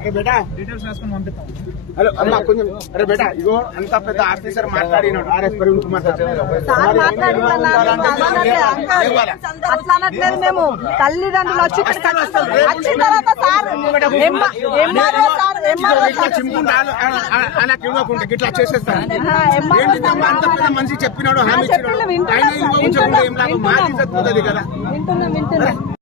అరే బేటా డీటెయిల్స్ రాసుకొని పంపిస్తాం హలో అమ్మా కొంచెం అరే బేటా ఇగో చెప్పినాడు వింటున్నా